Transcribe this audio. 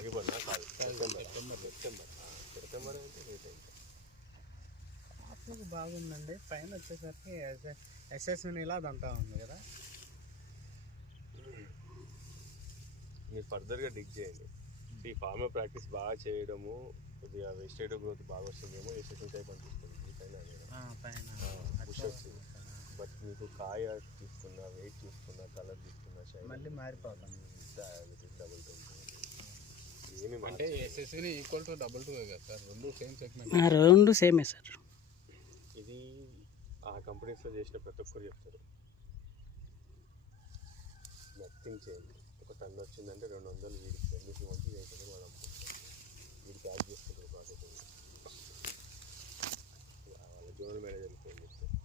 అగిపోయినా కాదు సెప్టెంబర్ అంటే లేట్ అయింది. ఆఫ్లకు బాగుందండి. పైన వచ్చేసరికి ఎస్ఎస్ఎన్ఈలా అదంతా ఉంది కదా. మీరు ఫర్దర్గా డిగ్ చేయండి. ఈ ఫార్మర్ ప్రాక్టీస్ బాగా చేయడము, కొద్దిగా వెజిటేటివ్ గ్రోత్ బాగా వస్తుందేమో ఎస్ఎస్ఎన్ టైప్ అనిపిస్తుంది ఈ పైన పుష్ వచ్చింది. బట్ మీకు కాయ చూసుకున్నా, వెయిట్ చూసుకున్నా, కలర్ చూసుకున్నా మళ్ళీ మారిపోతాం. డబుల్ టూ ఏమి అంటే ఎస్ఎస్ని ఈక్వల్ టు డబుల్ టూ కదా సార్, రెండు సేమ్ సెగ్మెంట్. రెండు సేమే సార్. ఇది ఆ కంపెనీస్లో చేసిన ప్రతి ఒక్కరు చెప్తారు. నథింగ్ చేయండి. ఒక టన్ వచ్చిందంటే 200 వీడికి ఎన్నిసి వంటి 800 వాళ్ళు అమ్ముకుంటారు. వీడికి యాడ్ చేసుకుంటారు ప్రాసెస్. వాళ్ళ జోన్ మేనేజర్కి ఫోన్ చేస్తారు.